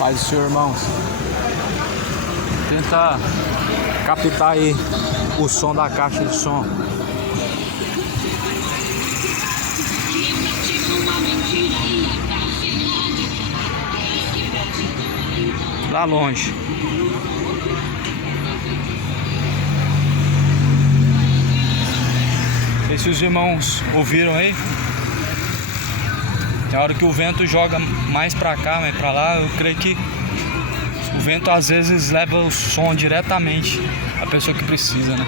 Paz do Senhor, irmãos. Tenta captar aí o som da caixa de som. Lá longe. Não sei se os irmãos ouviram aí. Tem hora que o vento joga mais pra cá, mais pra lá. Eu creio que o vento às vezes leva o som diretamente à pessoa que precisa, né?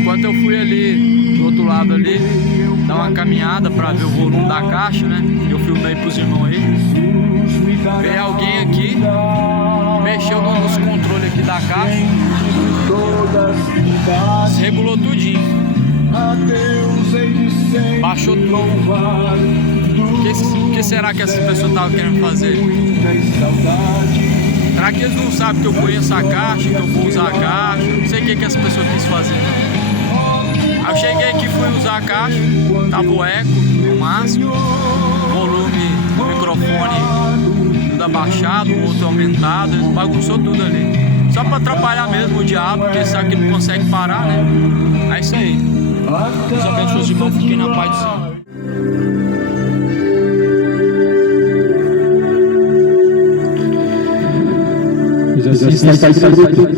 Enquanto eu fui ali do outro lado ali dar uma caminhada para ver o volume da caixa, né? Eu filmei pros irmãos aí. Veio alguém aqui, mexeu nos controles aqui da caixa, desregulou tudinho, baixou tudo. O que será que essas pessoas estavam querendo fazer? Será que eles não sabem que eu conheço a caixa, que eu vou usar a caixa? Não sei o que essa pessoa quis fazer. Aí eu cheguei aqui, fui usar a caixa, tava o eco no máximo, volume do microfone tudo abaixado, o outro aumentado, bagunçou tudo ali. Só pra atrapalhar mesmo o diabo, porque sabe que não consegue parar, né? É isso aí. Deus abençoe os irmãos, fiquem na paz do Senhor. Assim está escrito.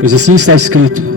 Pois assim está escrito.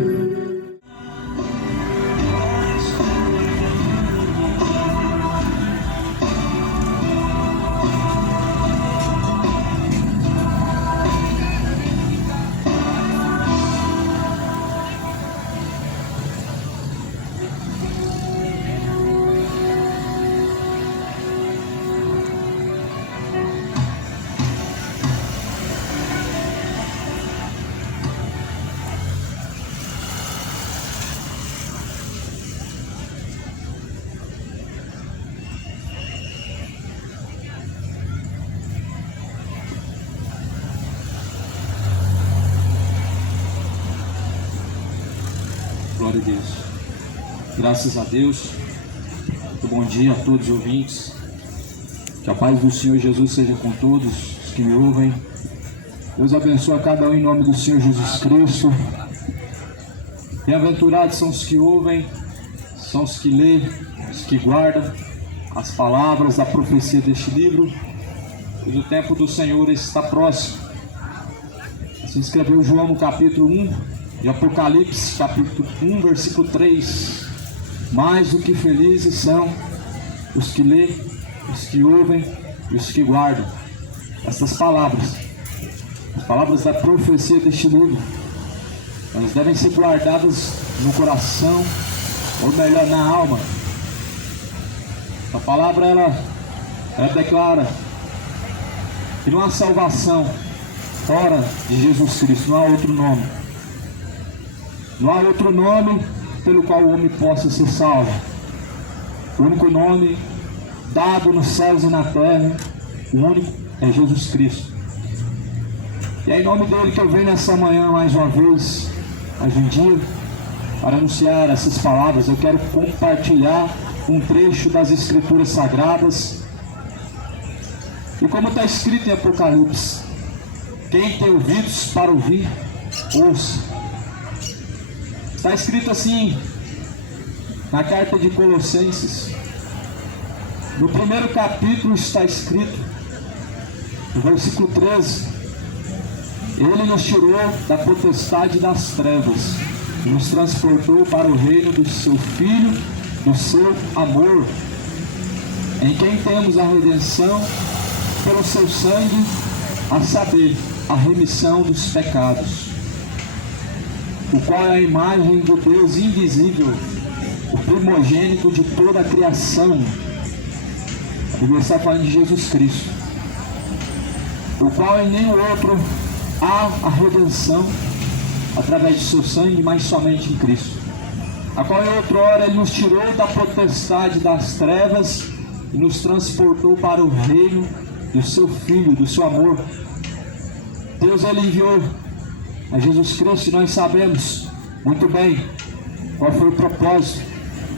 Glória a Deus. Graças a Deus. Muito bom dia a todos os ouvintes. Que a paz do Senhor Jesus seja com todos os que me ouvem. Deus abençoe a cada um em nome do Senhor Jesus Cristo. Bem-aventurados são os que ouvem, são os que lêem, os que guardam as palavras da profecia deste livro, pois o tempo do Senhor está próximo. Assim escreveu João no capítulo 1 de Apocalipse, capítulo 1, versículo 3. Mais do que felizes são os que lêem, os que ouvem e os que guardam essas palavras, as palavras da profecia deste livro. Elas devem ser guardadas no coração, ou melhor, na alma. A palavra ela declara que não há salvação fora de Jesus Cristo, não há outro nome. Não há outro nome pelo qual o homem possa ser salvo. O único nome dado nos céus e na terra, o único é Jesus Cristo. E é em nome dele que eu venho nessa manhã mais uma vez, mais um dia, para anunciar essas palavras. Eu quero compartilhar um trecho das Escrituras Sagradas. E como está escrito em Apocalipse, quem tem ouvidos para ouvir, ouça. Está escrito assim na carta de Colossenses, no primeiro capítulo está escrito, no versículo 13: Ele nos tirou da potestade das trevas e nos transportou para o reino do seu Filho, do seu amor, em quem temos a redenção pelo seu sangue, a saber, a remissão dos pecados, o qual é a imagem do Deus invisível, o primogênito de toda a criação. A Bíblia está falando de Jesus Cristo, o qual em nenhum outro há a redenção através de seu sangue, mas somente em Cristo, a qual em outrora Ele nos tirou da potestade das trevas e nos transportou para o reino do seu Filho, do seu amor. Deus Ele enviou a Jesus Cristo, e nós sabemos muito bem qual foi o propósito,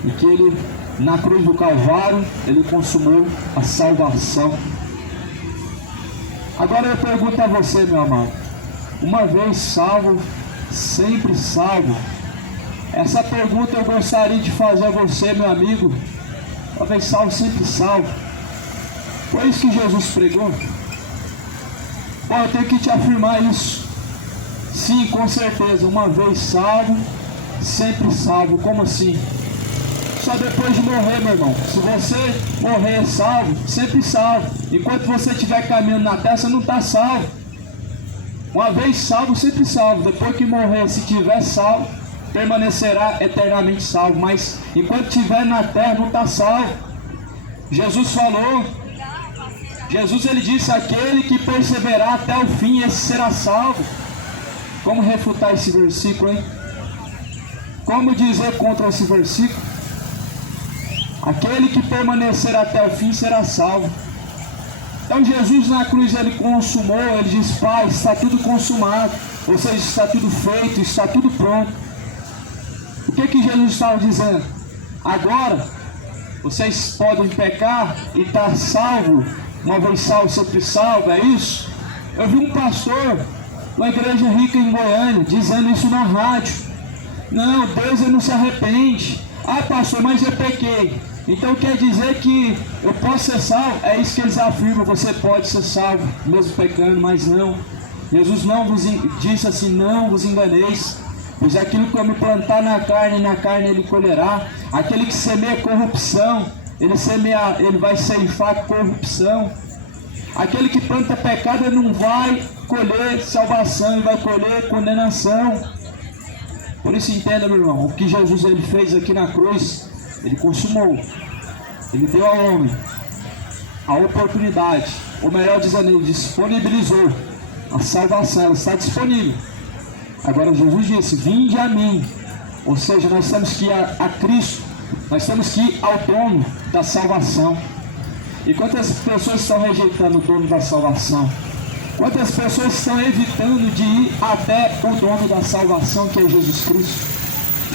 e que Ele, na cruz do Calvário, Ele consumou a salvação. Agora eu pergunto a você, meu amado, uma vez salvo, sempre salvo? Essa pergunta eu gostaria de fazer a você, meu amigo. Uma vez salvo, sempre salvo. Foi isso que Jesus pregou? Bom, eu tenho que te afirmar isso. Sim, com certeza, uma vez salvo, sempre salvo. Como assim? Só depois de morrer, meu irmão. Se você morrer salvo, sempre salvo. Enquanto você estiver caminhando na terra, você não está salvo. Uma vez salvo, sempre salvo. Depois que morrer, se estiver salvo, permanecerá eternamente salvo. Mas enquanto estiver na terra, não está salvo. Jesus falou, Jesus ele disse: aquele que perseverar até o fim, esse será salvo. Como refutar esse versículo, hein? Como dizer contra esse versículo? Aquele que permanecer até o fim será salvo. Então Jesus na cruz ele consumou, ele diz: Pai, está tudo consumado, ou seja, está tudo feito, está tudo pronto. O que Jesus estava dizendo? Agora vocês podem pecar e estar salvo, uma vez salvo, sempre salvo, é isso? Eu vi um pastor, uma igreja rica em Goiânia, dizendo isso na rádio. Não, Deus ele não se arrepende. Ah, pastor, mas eu pequei. Então quer dizer que eu posso ser salvo? É isso que eles afirmam, você pode ser salvo, mesmo pecando, mas não. Jesus não vos disse assim: não vos enganeis, pois aquilo que eu me plantar na carne ele colherá. Aquele que semeia corrupção, ele vai ceifar corrupção. Aquele que planta pecado, ele não vai colher salvação, ele vai colher condenação. Por isso entenda, meu irmão, o que Jesus ele fez aqui na cruz, ele consumou. Ele deu ao homem a oportunidade, ou melhor dizendo, ele disponibilizou a salvação, ela está disponível. Agora Jesus disse: vinde a mim. Ou seja, nós temos que ir a Cristo, nós temos que ir ao dono da salvação. E quantas pessoas estão rejeitando o dono da salvação? Quantas pessoas estão evitando de ir até o dono da salvação, que é Jesus Cristo?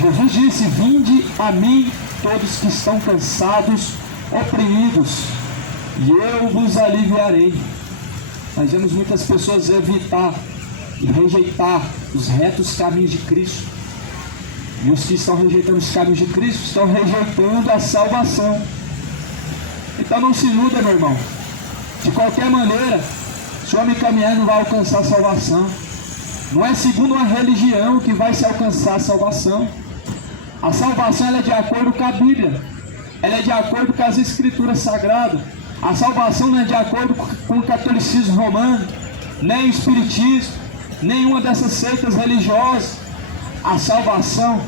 Jesus disse: vinde a mim todos que estão cansados, oprimidos, e eu vos aliviarei. Nós vemos muitas pessoas evitar e rejeitar os retos caminhos de Cristo. E os que estão rejeitando os caminhos de Cristo estão rejeitando a salvação. Então não se iluda, meu irmão. De qualquer maneira, se o homem caminhar não vai alcançar a salvação. Não é segundo uma religião que vai se alcançar a salvação. A salvação ela é de acordo com a Bíblia. Ela é de acordo com as Escrituras Sagradas. A salvação não é de acordo com o catolicismo romano, nem o espiritismo, nenhuma dessas seitas religiosas. A salvação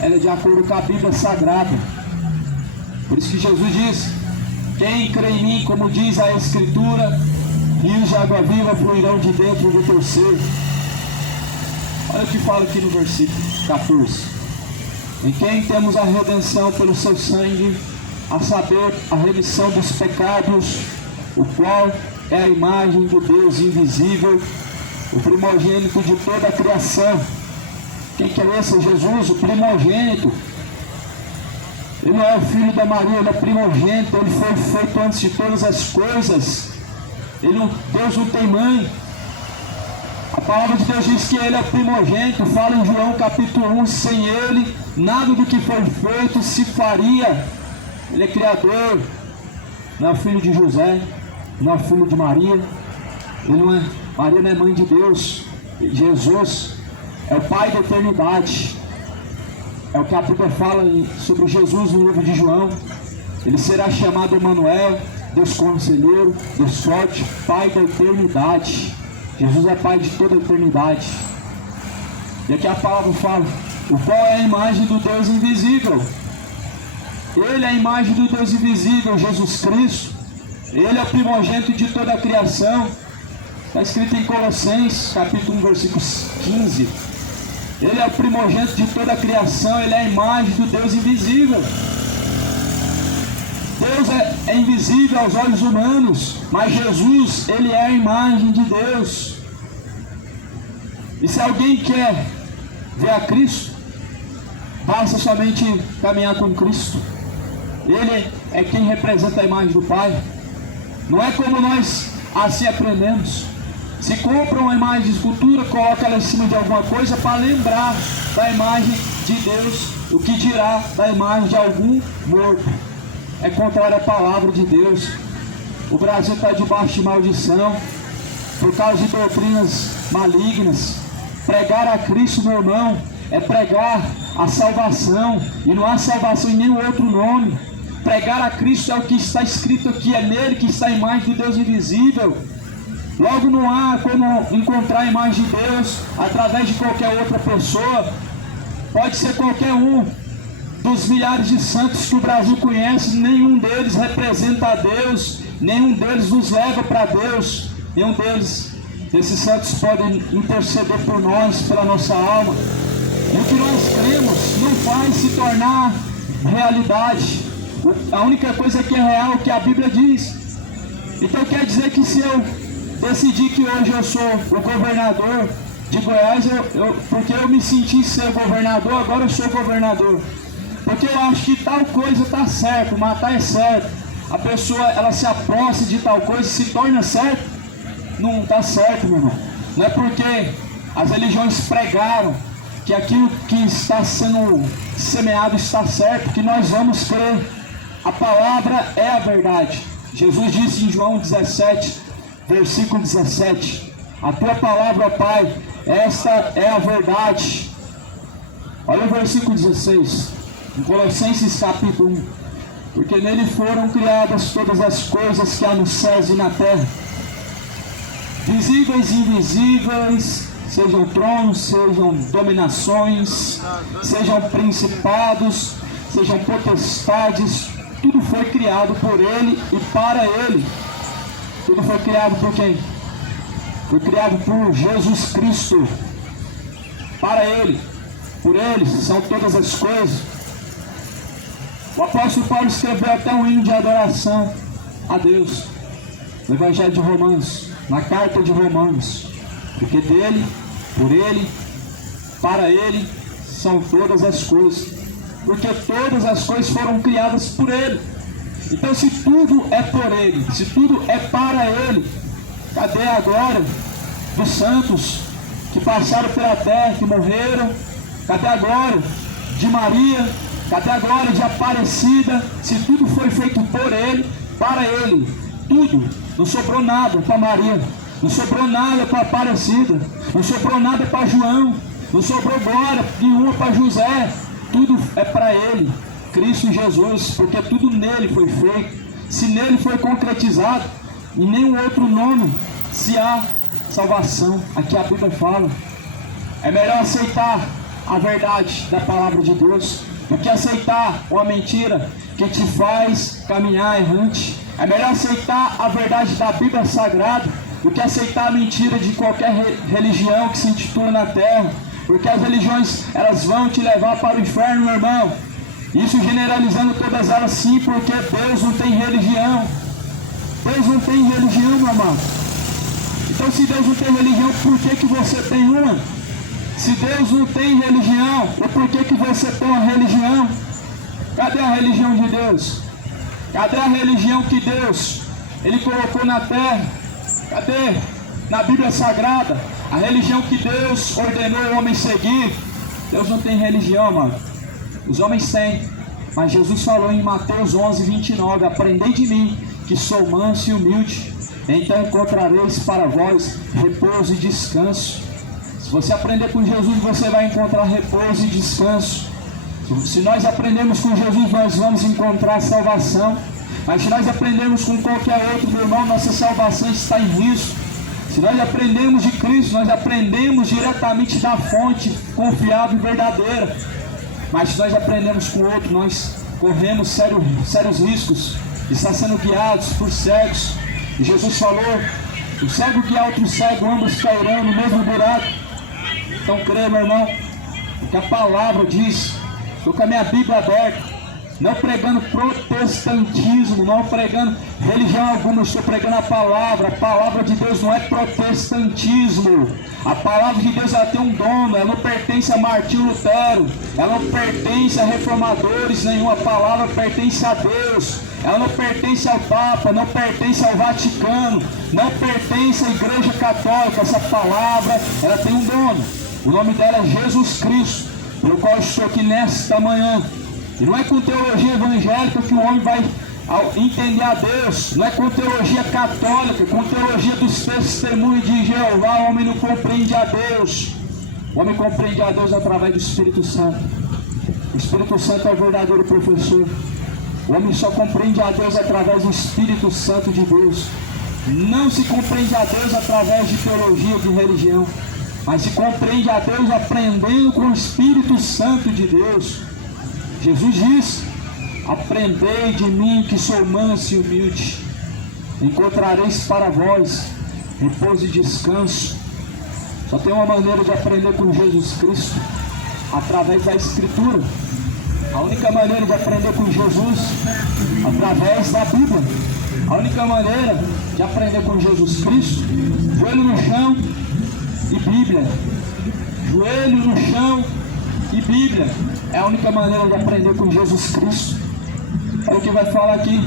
ela é de acordo com a Bíblia Sagrada. Por isso que Jesus disse: quem crê em mim, como diz a Escritura, rios de água viva fluirão de dentro do teu ser. Olha o que fala aqui no versículo 14: em quem temos a redenção pelo seu sangue, a saber, a remissão dos pecados, o qual é a imagem do Deus invisível, o primogênito de toda a criação. Quem que é esse? Jesus, o primogênito. Ele não é o filho da Maria, ele é primogênito, ele foi feito antes de todas as coisas. Deus não tem mãe. A palavra de Deus diz que ele é o primogênito. Fala em João capítulo 1, sem ele, nada do que foi feito se faria. Ele é criador, não é filho de José, não é filho de Maria. Maria não é mãe de Deus. Jesus é o Pai da eternidade. é o que a Bíblia fala sobre Jesus no livro de João. Ele será chamado Emanuel, Deus Conselheiro, Deus Forte, Pai da eternidade. Jesus é Pai de toda a eternidade. E aqui a palavra fala, o qual é a imagem do Deus invisível. Ele é a imagem do Deus invisível, Jesus Cristo. Ele é o primogênito de toda a criação. Está escrito em Colossenses, capítulo 1, versículo 15. Ele é o primogênito de toda a criação, ele é a imagem do Deus invisível. Deus é invisível aos olhos humanos, mas Jesus, ele é a imagem de Deus. E se alguém quer ver a Cristo, basta somente caminhar com Cristo. Ele é quem representa a imagem do Pai. Não é como nós assim aprendemos. Se compra uma imagem de escultura, coloca ela em cima de alguma coisa para lembrar da imagem de Deus, o que dirá da imagem de algum morto. É contrário à palavra de Deus. O Brasil está debaixo de maldição por causa de doutrinas malignas. Pregar a Cristo, meu irmão, é pregar a salvação, e não há salvação em nenhum outro nome. Pregar a Cristo é o que está escrito aqui, é nele que está a imagem do Deus invisível. Logo não há como encontrar a imagem de Deus através de qualquer outra pessoa. Pode ser qualquer um dos milhares de santos que o Brasil conhece, nenhum deles representa a Deus, nenhum deles nos leva para Deus, nenhum desses santos podem interceder por nós, pela nossa alma. E o que nós cremos não vai se tornar realidade. A única coisa que é real é o que a Bíblia diz. Então quer dizer que se eu decidir que hoje eu sou o governador de Goiás, porque eu me senti ser governador, agora eu sou governador. Porque eu acho que tal coisa está certo, matar é certo. A pessoa, ela se aposta de tal coisa e se torna certo. Não está certo, meu irmão. Não é porque as religiões pregaram que aquilo que está sendo semeado está certo, que nós vamos crer. A palavra é a verdade. Jesus disse em João 17, versículo 17: a tua palavra, ó Pai, esta é a verdade. Olha o versículo 16, em Colossenses capítulo 1: porque nele foram criadas todas as coisas que há nos céus e na terra, visíveis e invisíveis, sejam tronos, sejam dominações, sejam principados, sejam potestades. Tudo foi criado por Ele e para Ele. Tudo foi criado por quem? Foi criado por Jesus Cristo. Para Ele, por Ele são todas as coisas. O apóstolo Paulo escreveu até um hino de adoração a Deus no Evangelho de Romanos, na carta de Romanos. Porque dele, por Ele, para Ele são todas as coisas. Porque todas as coisas foram criadas por Ele. Então, se tudo é por Ele, se tudo é para Ele, cadê a glória dos santos que passaram pela terra, que morreram? Cadê a glória de Maria? Cadê a glória de Aparecida? Se tudo foi feito por Ele, para Ele, tudo, não sobrou nada para Maria, não sobrou nada para Aparecida, não sobrou nada para João, não sobrou glória nenhuma para José. Tudo é para Ele, Cristo Jesus, porque tudo nele foi feito. Se nele foi concretizado, em nenhum outro nome se há salvação. Aqui a Bíblia fala, é melhor aceitar a verdade da palavra de Deus do que aceitar uma mentira que te faz caminhar errante. É melhor aceitar a verdade da Bíblia Sagrada do que aceitar a mentira de qualquer religião que se intitula na terra. Porque as religiões, elas vão te levar para o inferno, meu irmão. Isso generalizando todas elas, sim, porque Deus não tem religião. Deus não tem religião, meu amado. Então, se Deus não tem religião, por que você tem uma? Se Deus não tem religião, por que você tem uma religião? Cadê a religião de Deus? Cadê a religião que Deus, Ele colocou na terra? Cadê? Na Bíblia Sagrada, a religião que Deus ordenou o homem seguir. Deus não tem religião, mano. Os homens têm. Mas Jesus falou em Mateus 11, 29, aprendei de mim, que sou manso e humilde, então encontrareis para vós repouso e descanso. Se você aprender com Jesus, você vai encontrar repouso e descanso. Se nós aprendemos com Jesus, nós vamos encontrar salvação. Mas se nós aprendemos com qualquer outro, meu irmão, nossa salvação está em risco. Se nós aprendemos de Cristo, nós aprendemos diretamente da fonte confiável e verdadeira. Mas se nós aprendemos com outro, nós corremos sérios riscos de estar sendo guiados por cegos. E Jesus falou: o cego guia outro cego, ambos cairão no mesmo buraco. Então creia, meu irmão, o que a palavra diz. Estou com a minha Bíblia aberta, não pregando protestantismo, não pregando religião alguma, estou pregando a palavra de Deus não é protestantismo. A palavra de Deus, ela tem um dono, ela não pertence a Martinho Lutero, ela não pertence a reformadores nenhum, a palavra pertence a Deus, ela não pertence ao Papa, não pertence ao Vaticano, não pertence à Igreja Católica. Essa palavra, ela tem um dono, o nome dela é Jesus Cristo, pelo qual estou aqui nesta manhã. E não é com teologia evangélica que o homem vai entender a Deus, não é com teologia católica, com teologia dos testemunhos de Jeová, o homem não compreende a Deus. O homem compreende a Deus através do Espírito Santo. O Espírito Santo é o verdadeiro professor. O homem só compreende a Deus através do Espírito Santo de Deus. Não se compreende a Deus através de teologia, de religião, mas se compreende a Deus aprendendo com o Espírito Santo de Deus. Jesus diz: aprendei de mim que sou manso e humilde, encontrareis para vós repouso e descanso. Só tem uma maneira de aprender com Jesus Cristo, através da Escritura. A única maneira de aprender com Jesus, através da Bíblia. A única maneira de aprender com Jesus Cristo, joelho no chão e Bíblia. Joelho no chão e Bíblia. É a única maneira de aprender com Jesus Cristo. É o que vai falar aqui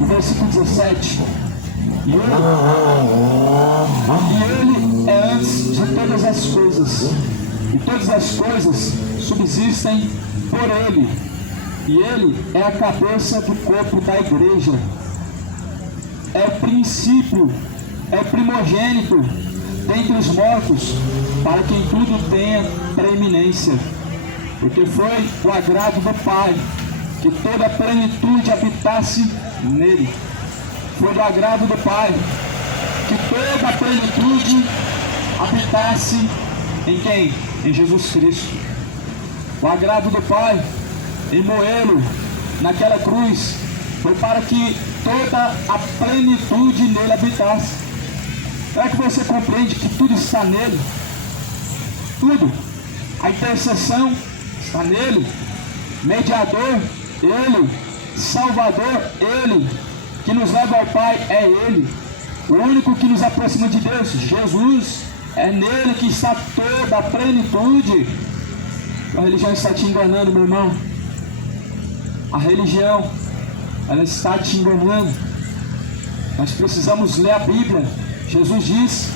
no versículo 17. E ele é antes de todas as coisas, e todas as coisas subsistem por ele, e ele é a cabeça do corpo da igreja. É o princípio, é o primogênito dentre os mortos, para que em tudo tenha preeminência. Porque foi o agrado do Pai que toda a plenitude habitasse nele. Foi do agrado do Pai que toda a plenitude habitasse em quem? Em Jesus Cristo. O agrado do Pai em moê-lo naquela cruz foi para que toda a plenitude nele habitasse. Será que você compreende que tudo está nele? Tudo. A intercessão está nele. Mediador, ele. Salvador, ele. Que nos leva ao Pai, é ele. O único que nos aproxima de Deus, Jesus. É nele que está toda a plenitude. A religião está te enganando, meu irmão. A religião, ela está te enganando. Nós precisamos ler a Bíblia. Jesus diz: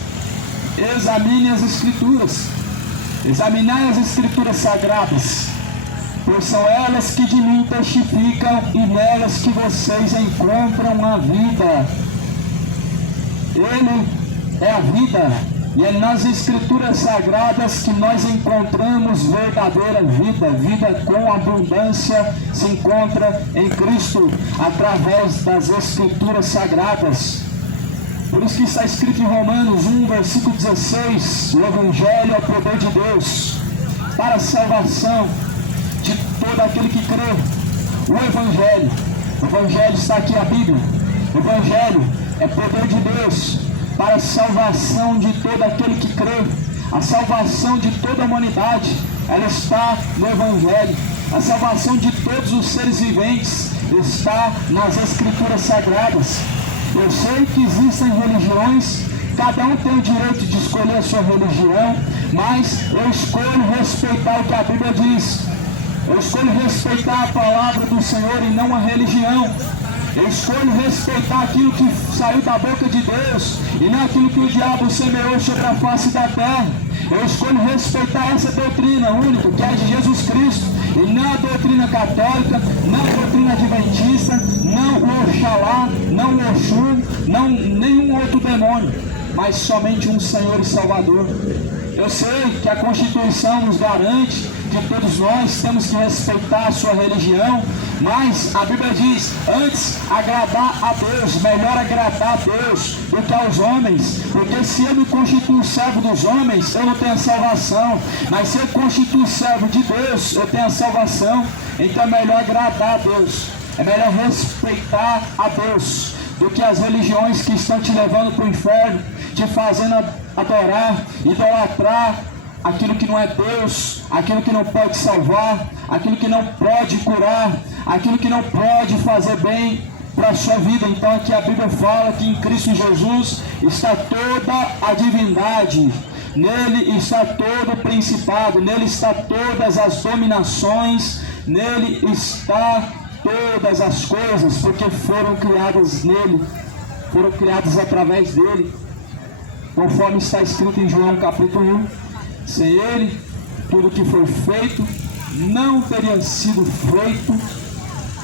examine as Escrituras. Examinai as Escrituras sagradas, pois são elas que de mim testificam, e nelas que vocês encontram a vida. Ele é a vida. E é nas Escrituras sagradas que nós encontramos verdadeira vida. Vida com abundância se encontra em Cristo, através das Escrituras sagradas. Por isso que está escrito em Romanos 1, versículo 16, o Evangelho é o poder de Deus para a salvação de todo aquele que crê. O Evangelho está aqui a Bíblia. O Evangelho é poder de Deus para a salvação de todo aquele que crê. A salvação de toda a humanidade, ela está no Evangelho. A salvação de todos os seres viventes está nas Escrituras sagradas. Eu sei que existem religiões, cada um tem o direito de escolher a sua religião, mas eu escolho respeitar o que a Bíblia diz. Eu escolho respeitar a palavra do Senhor e não a religião. Eu escolho respeitar aquilo que saiu da boca de Deus e não aquilo que o diabo semeou sobre a face da terra. Eu escolho respeitar essa doutrina única, que é de Jesus Cristo, e não a doutrina católica, não a doutrina adventista, não o Oxalá, não o Oxum, não nenhum outro demônio, mas somente um Senhor e Salvador. Eu sei que a Constituição nos garante de todos nós, temos que respeitar a sua religião, mas a Bíblia diz, antes agradar a Deus, melhor agradar a Deus do que aos homens, porque se eu me constituo servo dos homens, eu não tenho a salvação, mas se eu constituo servo de Deus, eu tenho a salvação. Então é melhor agradar a Deus, é melhor respeitar a Deus do que as religiões que estão te levando para o inferno, te fazendo adorar, idolatrar aquilo que não é Deus, aquilo que não pode salvar, aquilo que não pode curar, aquilo que não pode fazer bem para a sua vida. Então aqui a Bíblia fala que em Cristo Jesus está toda a divindade, nele está todo o principado, nele está todas as dominações, nele está todas as coisas, porque foram criadas nele, foram criadas através dele, conforme está escrito em João capítulo 1. Sem ele, tudo que foi feito não teria sido feito,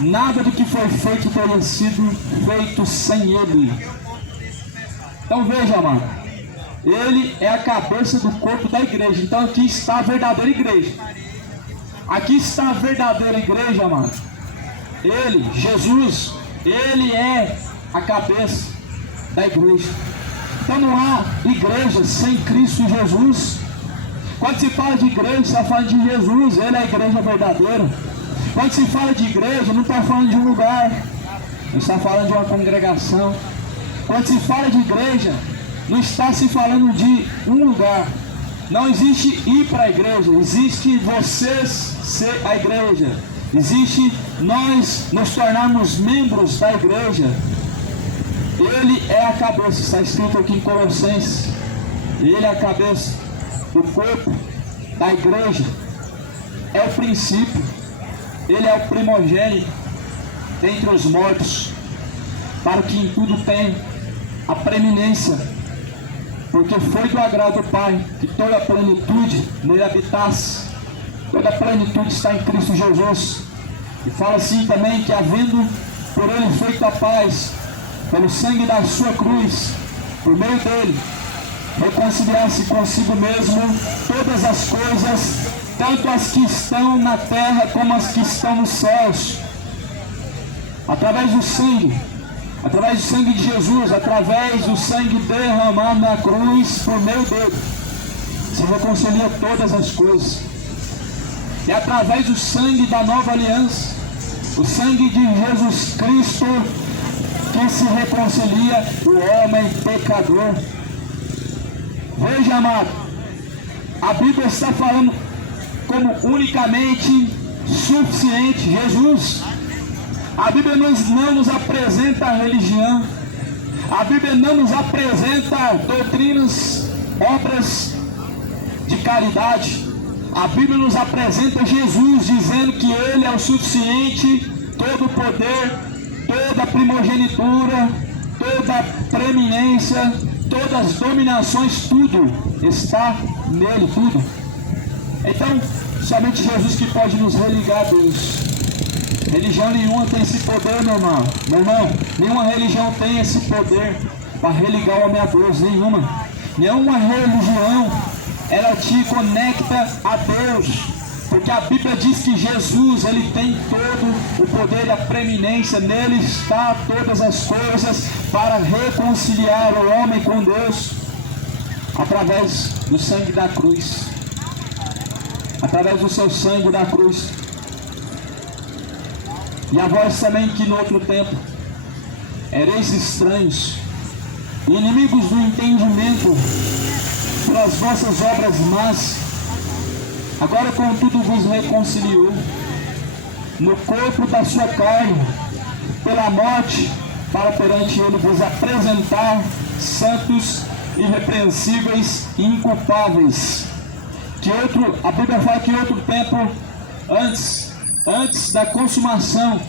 nada do que foi feito teria sido feito sem ele. Então veja, amado, ele é a cabeça do corpo da igreja. Então aqui está a verdadeira igreja. Aqui está a verdadeira igreja, amado. Ele, Jesus, ele é a cabeça da igreja. Então não há igreja sem Cristo Jesus. Quando se fala de igreja, está falando de Jesus, ele é a igreja verdadeira. Quando se fala de igreja, não está falando de um lugar, não está falando de uma congregação. Quando se fala de igreja, não está se falando de um lugar. Não existe ir para a igreja, existe vocês ser a igreja. Existe nós nos tornarmos membros da igreja. Ele é a cabeça, está escrito aqui em Colossenses. Ele é a cabeça do corpo da igreja, é o princípio, ele é o primogênito dentre os mortos, para que em tudo tenha a preeminência, porque foi do agrado do Pai que toda a plenitude nele habitasse. Toda a plenitude está em Cristo Jesus. E fala assim também que, havendo por ele feito a paz pelo sangue da sua cruz, por meio dele reconciliar-se consigo mesmo todas as coisas, tanto as que estão na terra como as que estão nos céus, através do sangue de Jesus, através do sangue derramado na cruz, por meio dele se reconcilia todas as coisas. É através do sangue da nova aliança, o sangue de Jesus Cristo, que se reconcilia o homem pecador. Veja, amado, a Bíblia está falando como unicamente suficiente Jesus. A Bíblia não nos apresenta a religião, a Bíblia não nos apresenta doutrinas, obras de caridade. A Bíblia nos apresenta Jesus, dizendo que ele é o suficiente, todo o poder, toda a primogenitura, toda a preeminência, todas as dominações, tudo está nele, tudo. Então, somente Jesus que pode nos religar a Deus. Religião nenhuma tem esse poder, meu irmão. Meu irmão, nenhuma religião tem esse poder para religar o homem a Deus, nenhuma. Nenhuma religião, ela te conecta a Deus. Porque a Bíblia diz que Jesus, ele tem todo o poder e a preeminência, nele está todas as coisas para reconciliar o homem com Deus, através do sangue da cruz, através do seu sangue da cruz. E a vós também que no outro tempo ereis estranhos, inimigos do entendimento, pelas vossas obras más, agora contudo vos reconciliou no corpo da sua carne, pela morte, para perante ele vos apresentar santos, irrepreensíveis e inculpáveis. A Bíblia fala que outro tempo, antes da consumação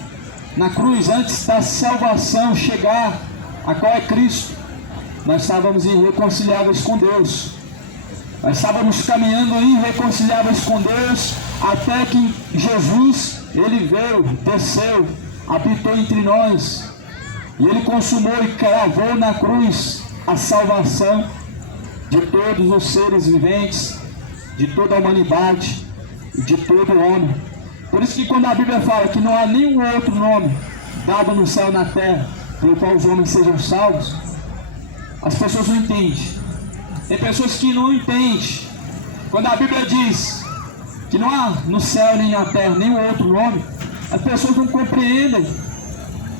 na cruz, antes da salvação chegar, a qual é Cristo, nós estávamos irreconciliáveis com Deus. Nós estávamos caminhando irreconciliáveis com Deus, até que Jesus, ele veio, desceu, habitou entre nós, e ele consumou e cravou na cruz a salvação de todos os seres viventes, de toda a humanidade. e de todo homem. Por isso que quando a Bíblia fala que não há nenhum outro nome dado no céu e na terra pelo qual os homens sejam salvos, as pessoas não entendem. Tem pessoas que não entendem. Quando a Bíblia diz que não há no céu nem na terra nenhum outro nome, as pessoas não compreendem.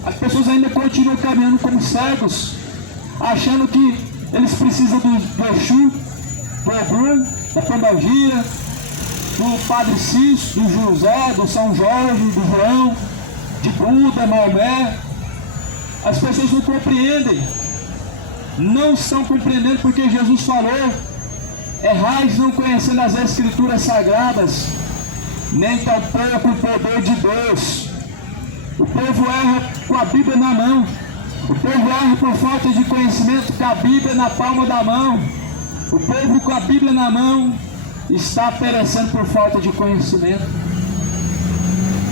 As pessoas ainda continuam caminhando como cegos, achando que eles precisam do Exu, do Ogum, da Pombagira, do Padre Cício, do José, do São Jorge, do João, de Buda, Maomé. As pessoas não compreendem. Não estão compreendendo porque Jesus falou: errais não conhecendo as Escrituras Sagradas, nem tampouco o poder de Deus. O povo erra com a Bíblia na mão. O povo erra por falta de conhecimento com a Bíblia na palma da mão. O povo com a Bíblia na mão está perecendo por falta de conhecimento.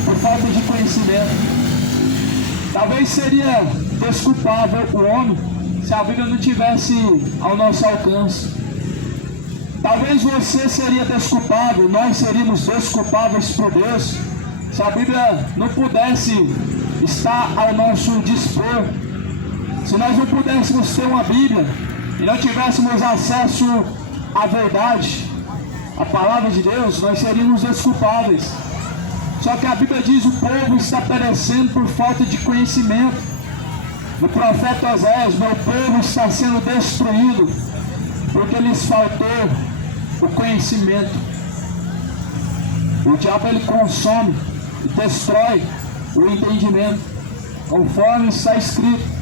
Por falta de conhecimento. Talvez seria desculpável o homem se a Bíblia não tivesse ao nosso alcance. Talvez você seria desculpável, nós seríamos desculpáveis por Deus, se a Bíblia não pudesse estar ao nosso dispor. Se nós não pudéssemos ter uma Bíblia e não tivéssemos acesso à verdade, à palavra de Deus, nós seríamos desculpáveis. Só que a Bíblia diz: o povo está perecendo por falta de conhecimento. No profeta Oséias: meu povo está sendo destruído porque lhes faltou o conhecimento. O diabo, ele consome e destrói o entendimento, conforme está escrito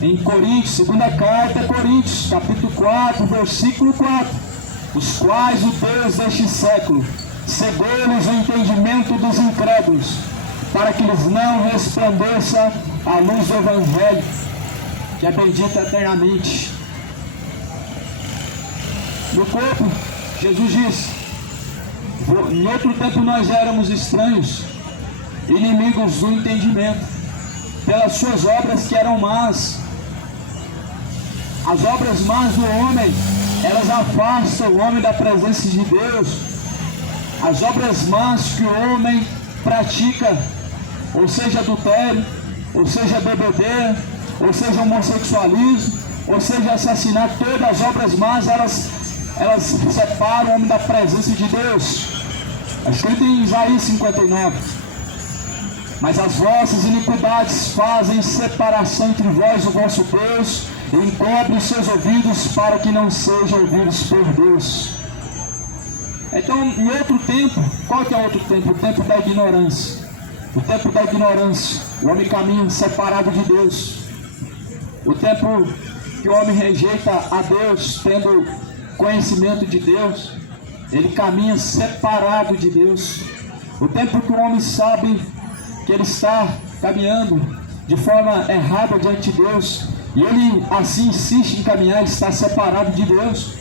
em Coríntios, segunda carta a Coríntios, capítulo 4, versículo 4: os quais o Deus deste século cegou-lhes o entendimento dos incrédulos, para que lhes não resplandeça a luz do Evangelho, que é bendita eternamente. No corpo, Jesus disse: em outro tempo nós éramos estranhos, inimigos do entendimento, pelas suas obras que eram más. As obras más do homem, elas afastam o homem da presença de Deus. As obras más que o homem pratica, ou seja adultério, ou seja bebedeira, ou seja homossexualismo, ou seja assassinato, todas as obras más, elas separam o homem da presença de Deus. É escrito em Isaías 59: mas as vossas iniquidades fazem separação entre vós e o vosso Deus, e encobrem os seus ouvidos para que não sejam ouvidos por Deus. Então, em outro tempo, qual que é outro tempo? O tempo da ignorância. O tempo da ignorância, o homem caminha separado de Deus. O tempo que o homem rejeita a Deus, tendo conhecimento de Deus, ele caminha separado de Deus. O tempo que o homem sabe que ele está caminhando de forma errada diante de Deus, e ele assim insiste em caminhar, ele está separado de Deus.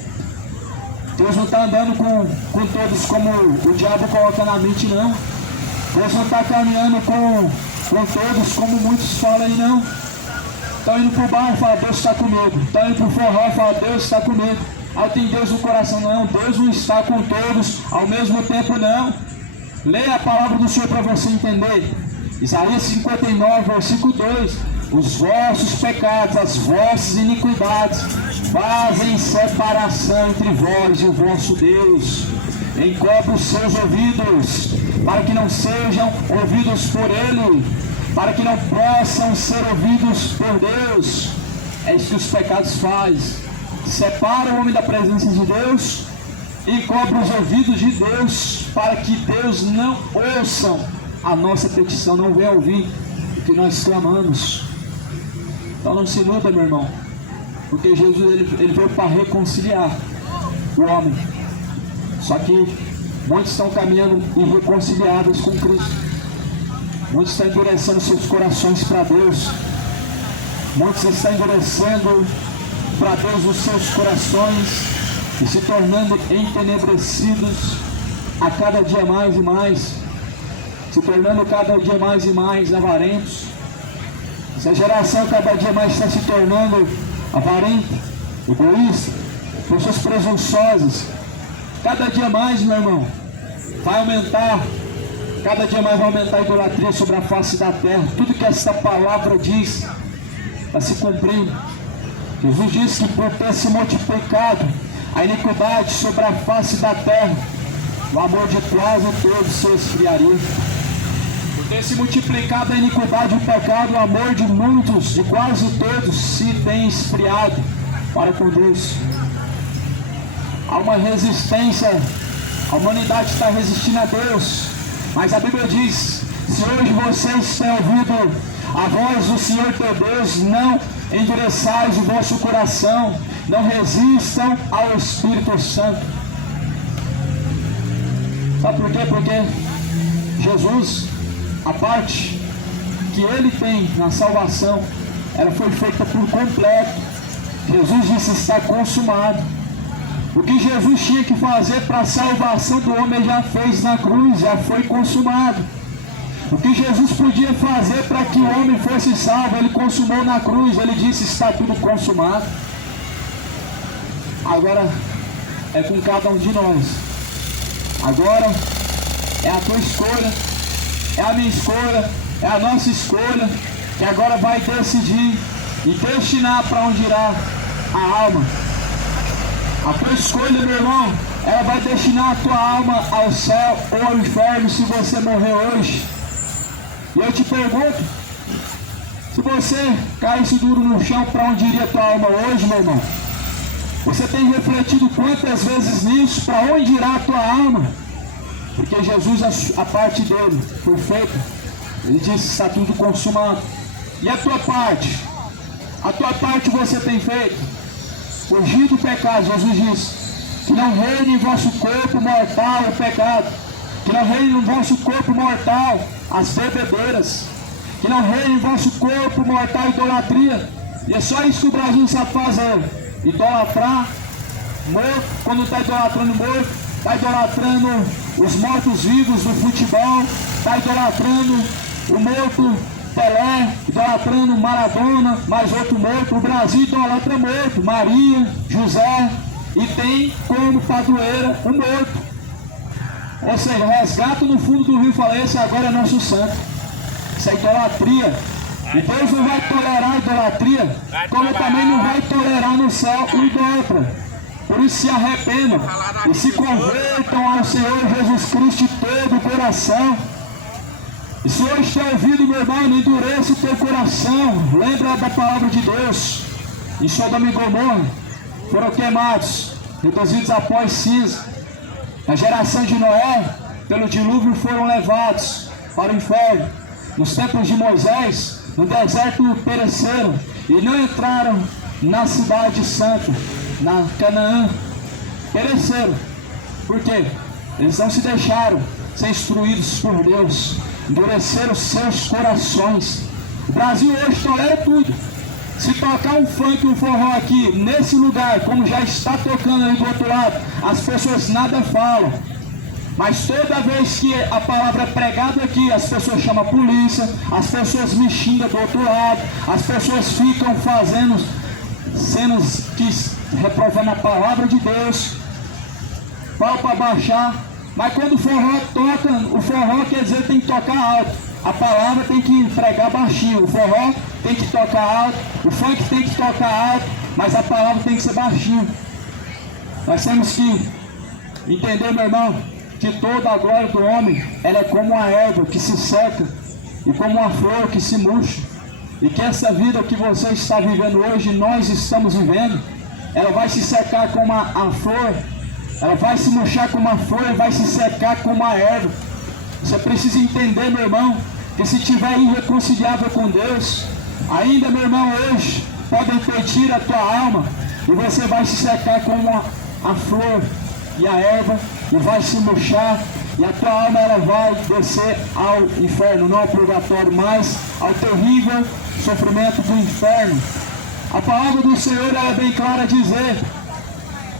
Deus não está andando com todos como o diabo coloca na mente, não. Deus não está caminhando com todos como muitos falam aí, não. Estão indo para o bar e falam: Deus está comigo. Estão indo para o forró e falam: Deus está comigo. Aí tem Deus no coração. Não, Deus não está com todos ao mesmo tempo, não. Leia a palavra do Senhor para você entender. Isaías 59, versículo 2: os vossos pecados, as vossas iniquidades fazem separação entre vós e o vosso Deus. Encobre os seus ouvidos, para que não sejam ouvidos por Ele, para que não possam ser ouvidos por Deus. É isso que os pecados fazem. Separa o homem da presença de Deus e cobre os ouvidos de Deus, para que Deus não ouça a nossa petição, não venha ouvir o que nós clamamos. Então não se iluda, meu irmão, porque Jesus ele veio para reconciliar o homem. Só que muitos estão caminhando irreconciliados com Cristo. Muitos estão endurecendo seus corações para Deus. Muitos estão endurecendo para Deus os seus corações e se tornando entenebrecidos a cada dia mais e mais, se tornando cada dia mais e mais avarentos. Essa geração cada dia mais está se tornando avarenta, egoísta, pessoas presunçosas. Cada dia mais, meu irmão, vai aumentar, cada dia mais vai aumentar a idolatria sobre a face da terra. Tudo que essa palavra diz vai se cumprir. Jesus disse que por ter se multiplicado a iniquidade sobre a face da terra, o amor de quase todos se esfriaria. Por ter se multiplicado a iniquidade e o pecado, o amor de muitos, de quase todos, se tem esfriado para com Deus. Há uma resistência, a humanidade está resistindo a Deus, mas a Bíblia diz: se hoje vocês têm ouvido a voz do Senhor teu Deus, não endureçais o vosso coração, não resistam ao Espírito Santo. Sabe por quê? Porque Jesus, a parte que Ele tem na salvação, ela foi feita por completo. Jesus disse: está consumado. O que Jesus tinha que fazer para a salvação do homem já fez na cruz, já foi consumado. O que Jesus podia fazer para que o homem fosse salvo, Ele consumou na cruz. Ele disse: está tudo consumado. Agora é com cada um de nós. Agora é a tua escolha, é a minha escolha, é a nossa escolha, que agora vai decidir e destinar para onde irá a alma. A tua escolha, meu irmão, ela vai destinar a tua alma ao céu ou ao inferno se você morrer hoje. E eu te pergunto, se você caísse duro no chão, para onde iria a tua alma hoje, meu irmão? Você tem refletido quantas vezes nisso? Para onde irá a tua alma? Porque Jesus, a parte dele foi feita. Ele disse: está tudo consumado. E a tua parte? A tua parte você tem feito? Fugir do pecado. Jesus disse: que não reine em vosso corpo mortal o pecado, que não reine no vosso corpo mortal as bebedeiras, que não reine em vosso corpo mortal a idolatria. E é só isso que o Brasil sabe fazer: idolatrar morto. Quando está idolatrando morto, está idolatrando os mortos-vivos do futebol, está idolatrando o morto Pelé, idolatrando Maradona, mais outro morto. O Brasil idolatra morto, Maria, José, e tem como padroeira um morto. Ou seja, resgata no fundo do rio e fala: esse agora é nosso santo. Isso é idolatria. E Deus não vai tolerar a idolatria, como também não vai tolerar no céu o idólatra. Por isso se arrependam e se convertam ao Senhor Jesus Cristo de todo o coração. E se hoje tem ouvido, meu irmão, não endureça o teu coração. Lembra da palavra de Deus. Em Sodoma e Gomorra foram queimados, reduzidos a pó e cinza. A geração de Noé, pelo dilúvio, foram levados para o inferno. Nos tempos de Moisés, no deserto, pereceram e não entraram na cidade santa, na Canaã. Pereceram. Por quê? Eles não se deixaram ser instruídos por Deus, endureceram seus corações. O Brasil hoje tolera tudo. Se tocar um funk, um forró aqui, nesse lugar, como já está tocando aí do outro lado, as pessoas nada falam. Mas toda vez que a palavra é pregada aqui, as pessoas chamam a polícia, as pessoas me xingam do outro lado, as pessoas ficam fazendo cenas que reprovando a palavra de Deus, pau para baixar. Mas quando o forró toca, o forró quer dizer tem que tocar alto. A palavra tem que pregar baixinho. O forró tem que tocar alto, o funk tem que tocar alto, mas a palavra tem que ser baixinho. Nós temos que entender, meu irmão, que toda a glória do homem, ela é como uma erva que se seca e como uma flor que se murcha. E que essa vida que você está vivendo hoje, nós estamos vivendo, ela vai se secar como a flor, ela vai se murchar como uma flor e vai se secar como uma erva. Você precisa entender, meu irmão, que se estiver irreconciliável com Deus, ainda, meu irmão, hoje podem impedir a tua alma e você vai se secar como a flor e a erva e vai se murchar, e a tua alma ela vai descer ao inferno, não ao purgatório, mas ao terrível sofrimento do inferno. A palavra do Senhor ela é bem clara a dizer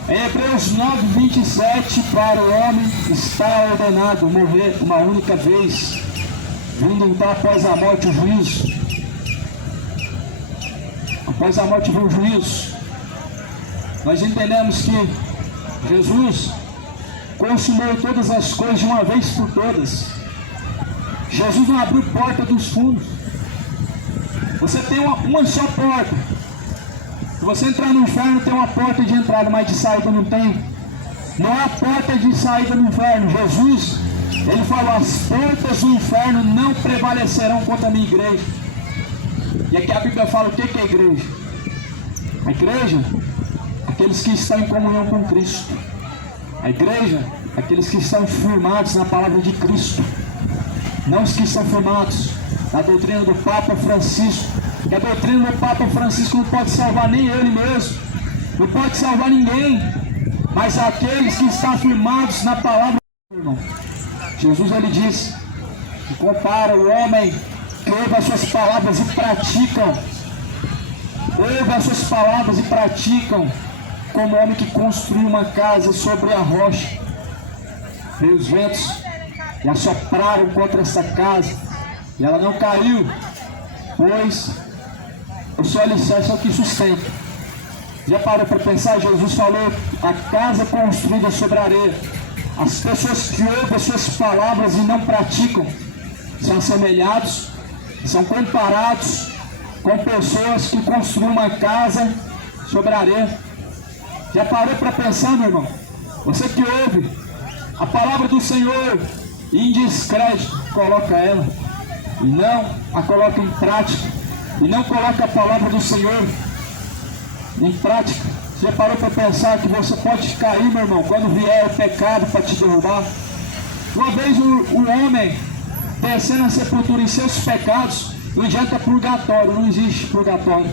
em Hebreus 9:27, para o homem está ordenado morrer uma única vez, vindo então após a morte o juízo. Após a morte vem o juízo. Nós entendemos que Jesus consumou todas as coisas de uma vez por todas. Jesus não abriu porta dos fundos. Você tem uma só porta. Se você entrar no inferno, tem uma porta de entrada, mas de saída não tem. Não há porta de saída no inferno. Jesus, ele falou: as portas do inferno não prevalecerão contra a minha igreja. E aqui a Bíblia fala o que é a igreja? A igreja, aqueles que estão em comunhão com Cristo. A igreja, aqueles que estão firmados na palavra de Cristo. Não os que estão firmados na doutrina do Papa Francisco. E a doutrina do Papa Francisco não pode salvar nem ele mesmo. Não pode salvar ninguém. Mas aqueles que estão firmados na palavra, irmão. Jesus, ele disse que compara o homem que ouve as suas palavras e praticam. Ouve as suas palavras e praticam, como o homem que construiu uma casa sobre a rocha. Veio os ventos e assopraram contra essa casa, e ela não caiu, pois o seu alicerce é o que sustenta. Já parou para pensar? Jesus falou: a casa construída sobre a areia. As pessoas que ouvem as suas palavras e não praticam são assemelhados, são comparados com pessoas que construíram uma casa sobre a areia. Já parou para pensar, meu irmão? Você que ouve a palavra do Senhor e em descrédito coloca ela, e não a coloca em prática, e não coloca a palavra do Senhor em prática. Você já parou para pensar que você pode cair, meu irmão, quando vier o pecado para te derrubar? Uma vez o homem descendo a sepultura em seus pecados, não adianta purgatório, não existe purgatório.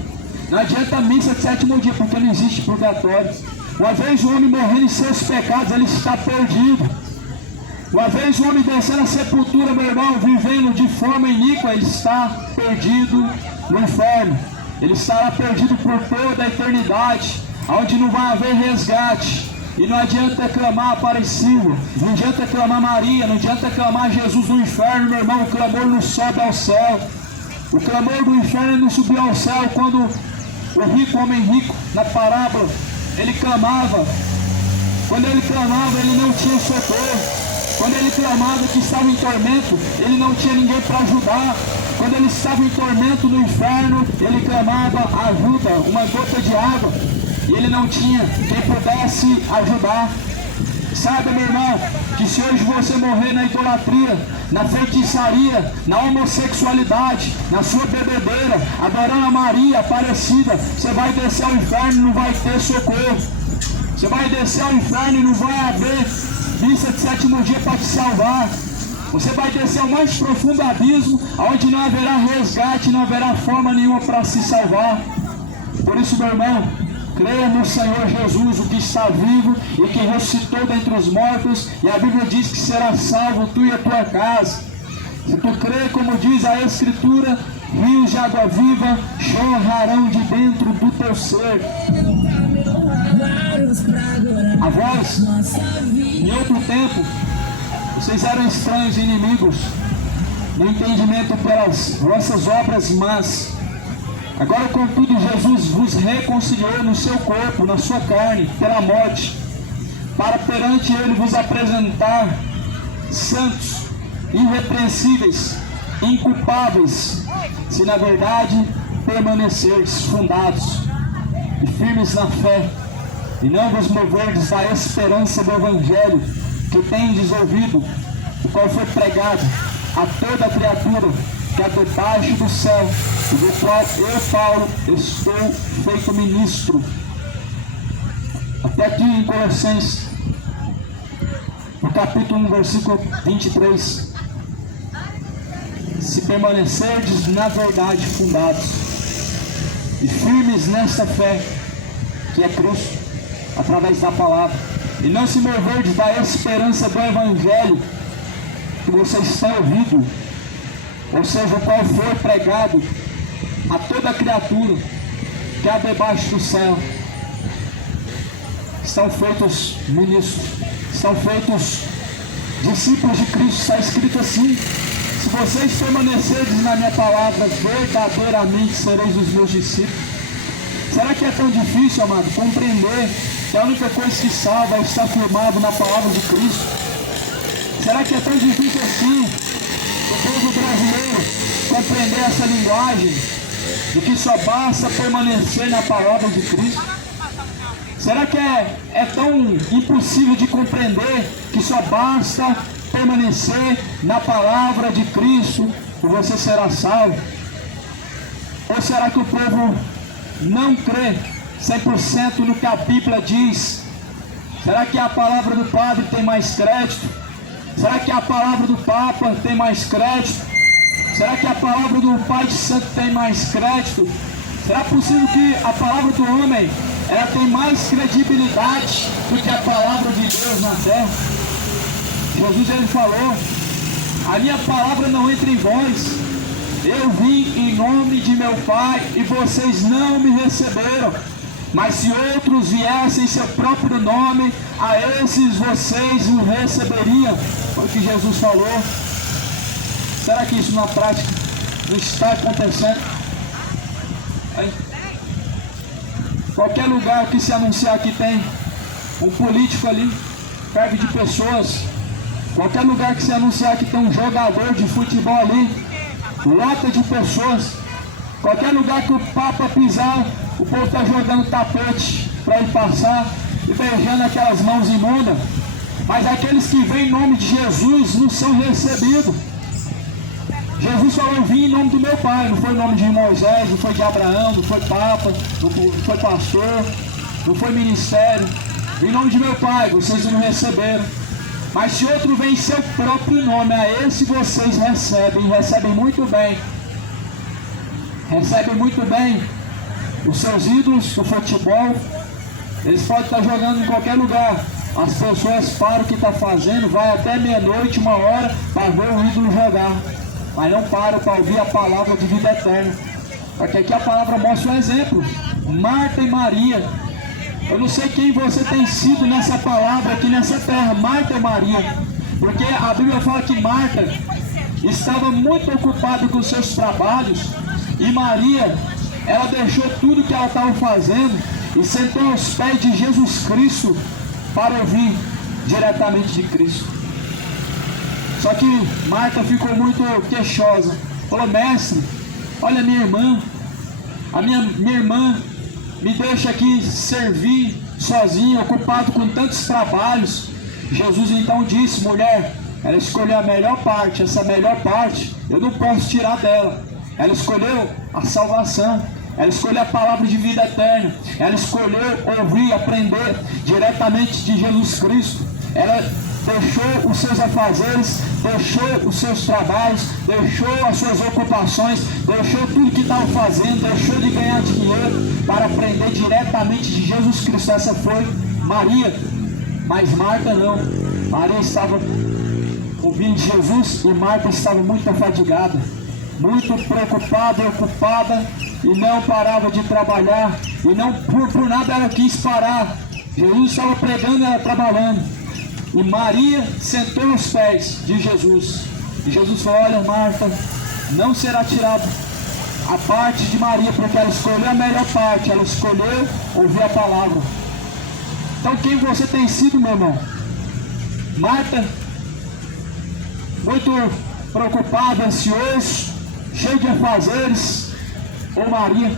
Não adianta missa de sétimo dia, porque não existe purgatório. Uma vez o homem morrendo em seus pecados, ele está perdido. Uma vez o homem descendo a sepultura, meu irmão, vivendo de forma iníqua, ele está perdido no inferno. Ele estará perdido por toda a eternidade, onde não vai haver resgate. E não adianta clamar Aparecida, não adianta clamar Maria, não adianta clamar Jesus no inferno, meu irmão. O clamor não sobe ao céu. O clamor do inferno não subiu ao céu quando o rico, homem rico, na parábola, ele clamava. Quando ele clamava, ele não tinha socorro. Quando ele clamava que estava em tormento, ele não tinha ninguém para ajudar. Quando ele estava em tormento no inferno, ele clamava ajuda, uma gota de água, e ele não tinha quem pudesse ajudar. Sabe, meu irmão, que se hoje você morrer na idolatria, na feitiçaria, na homossexualidade, na sua bebedeira, adorando a Maria Aparecida, você vai descer ao inferno e não vai ter socorro. Você vai descer ao inferno e não vai haver missa de sétimo dia para te salvar. Você vai descer ao mais profundo abismo, onde não haverá resgate, não haverá forma nenhuma para se salvar. Por isso, meu irmão, creia no Senhor Jesus, o que está vivo e que ressuscitou dentre os mortos, e a Bíblia diz que será salvo tu e a tua casa. Se tu crê, como diz a Escritura, rios de água viva jorrarão de dentro do teu ser. A vós, em outro tempo, vocês eram estranhos e inimigos no entendimento pelas vossas obras más. Agora, contudo, Jesus vos reconciliou no seu corpo, na sua carne, pela morte, para perante ele vos apresentar santos, irrepreensíveis, inculpáveis, se na verdade permaneceres fundados e firmes na fé, e não vos moverdes da esperança do Evangelho que tendes ouvido, o qual foi pregado a toda criatura que é debaixo do céu, e do qual eu, Paulo, estou feito ministro. Até aqui em Colossenses, no capítulo 1, versículo 23. Se permanecerdes na verdade fundados e firmes nesta fé, que é Cristo, através da palavra, e não se moverdes da esperança do Evangelho que vocês têm ouvido, ou seja, o qual foi pregado a toda criatura que há debaixo do céu. Estão feitos ministros, estão feitos discípulos de Cristo. Está escrito assim: se vocês permanecerdes na minha palavra, verdadeiramente sereis os meus discípulos. Será que é tão difícil, amado, compreender que a única coisa que salva é estar firmado na palavra de Cristo? Será que é tão difícil assim o povo brasileiro compreender essa linguagem de que só basta permanecer na palavra de Cristo? Será que é tão impossível de compreender que só basta permanecer na palavra de Cristo e você será salvo? Ou será que o povo não crê 100% no que a Bíblia diz? Será que a palavra do padre tem mais crédito? Será que a palavra do Papa tem mais crédito? Será que a palavra do Pai de Santo tem mais crédito? Será possível que a palavra do homem ela tem mais credibilidade do que a palavra de Deus na terra? Jesus ele falou: a minha palavra não entra em vós, eu vim em nome de meu Pai e vocês não me receberam, mas se outros viessem em seu próprio nome, a esses vocês o receberiam. Foi o que Jesus falou. Será que isso na prática não está acontecendo? Hein? Qualquer lugar que se anunciar que tem um político ali, perto de pessoas, qualquer lugar que se anunciar que tem um jogador de futebol ali, lota de pessoas. Qualquer lugar que o Papa pisar, o povo está jogando tapete para ele passar e beijando aquelas mãos imundas. Mas aqueles que vêm em nome de Jesus não são recebidos. Jesus falou: eu vim em nome do meu Pai. Não foi em nome de Moisés, não foi de Abraão, não foi Papa, não foi pastor, não foi ministério. Em nome de meu Pai, vocês não receberam. Mas se outro vem em seu próprio nome, a esse vocês recebem muito bem. Recebem muito bem. Os seus ídolos do futebol, eles podem estar jogando em qualquer lugar. As pessoas param o que está fazendo, vai até meia-noite, 1h, para ver o ídolo jogar. Mas não param para ouvir a palavra de vida eterna. Porque aqui a palavra mostra um exemplo. Marta e Maria. Eu não sei quem você tem sido nessa palavra aqui nessa terra, Marta e Maria. Porque a Bíblia fala que Marta estava muito ocupada com seus trabalhos. E Maria, ela deixou tudo que ela estava fazendo e sentou aos pés de Jesus Cristo para ouvir diretamente de Cristo. Só que Marta ficou muito queixosa. Falou: mestre, olha minha irmã, a minha irmã me deixa aqui servir sozinha, ocupado com tantos trabalhos. Jesus então disse: mulher, ela escolheu a melhor parte, essa melhor parte eu não posso tirar dela. Ela escolheu a salvação, ela escolheu a palavra de vida eterna, ela escolheu ouvir, aprender diretamente de Jesus Cristo. Ela deixou os seus afazeres, deixou os seus trabalhos, deixou as suas ocupações, deixou tudo que estava fazendo, deixou de ganhar dinheiro para aprender diretamente de Jesus Cristo. Essa foi Maria. Mas Marta não. Maria estava ouvindo Jesus e Marta estava muito afadigada, muito preocupada e ocupada, e não parava de trabalhar, e não por nada ela quis parar. Jesus estava pregando e ela trabalhando. E Maria sentou aos pés de Jesus. E Jesus falou: olha Marta, não será tirado a parte de Maria, porque ela escolheu a melhor parte, ela escolheu ouvir a palavra. Então quem você tem sido, meu irmão? Marta, muito preocupada, ansioso, cheio de afazeres, ou Maria,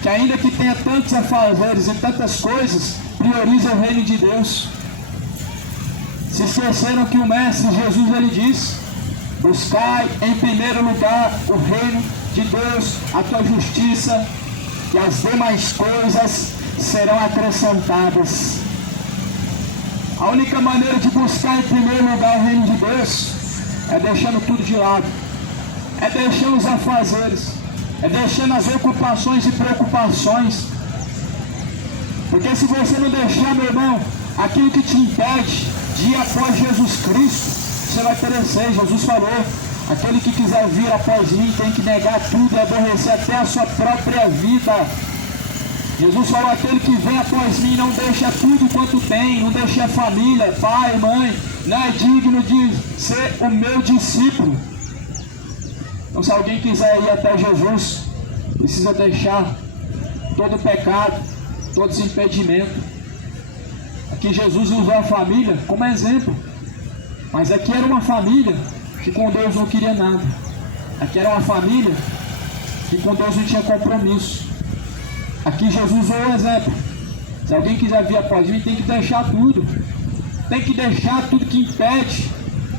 que ainda que tenha tantos afazeres e tantas coisas, prioriza o reino de Deus. Se esqueceram que o Mestre Jesus ele diz: buscai em primeiro lugar o reino de Deus, a tua justiça, e as demais coisas serão acrescentadas. A única maneira de buscar em primeiro lugar o reino de Deus é deixando tudo de lado, é deixando os afazeres, é deixando as ocupações e preocupações. Porque se você não deixar, meu irmão, aquilo que te impede de ir após Jesus Cristo, você vai perecer. Jesus falou: aquele que quiser vir após mim tem que negar tudo e aborrecer até a sua própria vida. Jesus falou: aquele que vem após mim não deixa tudo quanto tem, não deixa a família, pai, mãe, não é digno de ser o meu discípulo. Então se alguém quiser ir até Jesus, precisa deixar todo o pecado, todos os impedimentos. Aqui Jesus usou a família como exemplo. Mas aqui era uma família que com Deus não queria nada. Aqui era uma família que com Deus não tinha compromisso. Aqui Jesus usou o exemplo. Se alguém quiser vir após mim, tem que deixar tudo. Tem que deixar tudo que impede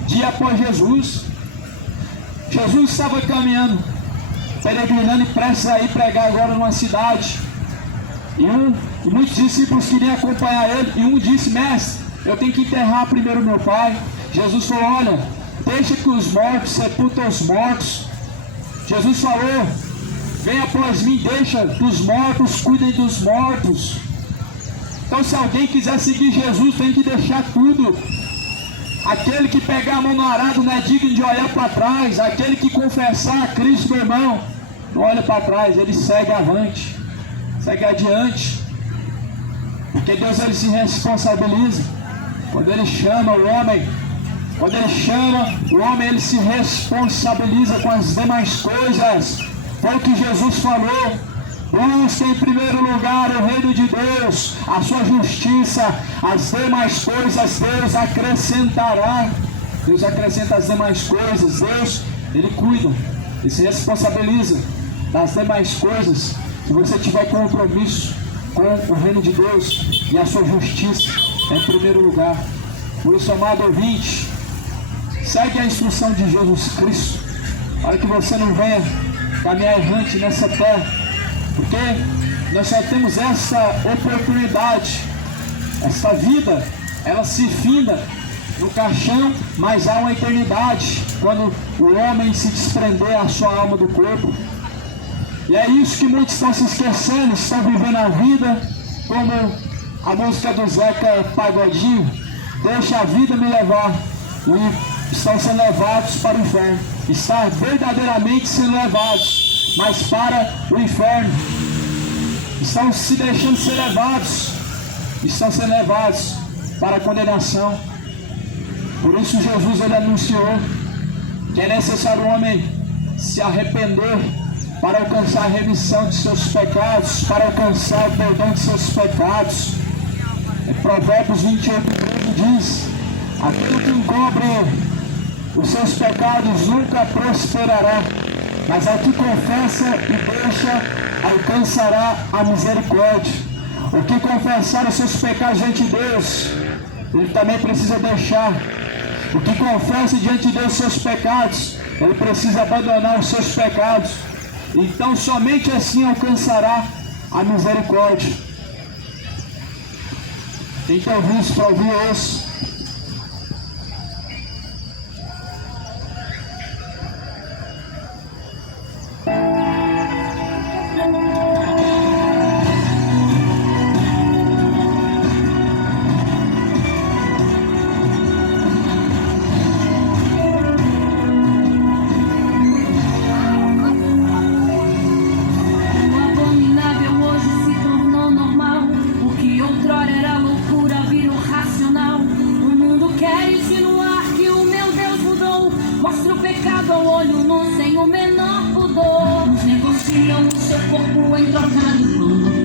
de ir após Jesus. Jesus estava caminhando, peregrinando e prestes a ir pregar agora numa cidade. E muitos discípulos queriam acompanhar ele. E um disse: mestre, eu tenho que enterrar primeiro meu pai. Jesus falou: olha, deixa que os mortos sepultem os mortos. Jesus falou: vem após mim, deixa que os mortos cuidem dos mortos. Então, se alguém quiser seguir Jesus, tem que deixar tudo. Aquele que pegar a mão no arado não é digno de olhar para trás. Aquele que confessar a Cristo, meu irmão, não olha para trás, ele segue avante, segue adiante. Porque Deus, ele se responsabiliza. Quando ele chama o homem, ele se responsabiliza com as demais coisas. Foi o que Jesus falou: busque em primeiro lugar o reino de Deus, a sua justiça, as demais coisas Deus acrescentará. Deus acrescenta as demais coisas. Deus, ele cuida, ele se responsabiliza das demais coisas. Se você tiver compromisso com o reino de Deus e a sua justiça em primeiro lugar. Por isso, amado ouvinte, segue a instrução de Jesus Cristo, para que você não venha caminhar errante nessa terra, porque nós só temos essa oportunidade. Essa vida, ela se finda no caixão, mas há uma eternidade quando o homem se desprender a sua alma do corpo. E é isso que muitos estão se esquecendo, estão vivendo a vida como a música do Zeca Pagodinho: deixa a vida me levar. E estão sendo levados para o inferno. Estão verdadeiramente sendo levados, mas para o inferno. Estão se deixando ser levados. Estão sendo levados para a condenação. Por isso Jesus, ele anunciou que é necessário o homem se arrepender para alcançar a remissão de seus pecados, para alcançar o perdão de seus pecados. Em Provérbios 28, diz: aquele que encobre os seus pecados nunca prosperará, mas ao que confessa e deixa alcançará a misericórdia. O que confessar os seus pecados diante de Deus, ele também precisa deixar. O que confessa diante de Deus os seus pecados, ele precisa abandonar os seus pecados. Então somente assim alcançará a misericórdia. Quem tem ouvido para ouvir isso? Mostra o pecado ao olho nu sem o menor pudor. Uns negociam o seu corpo em troca de pão.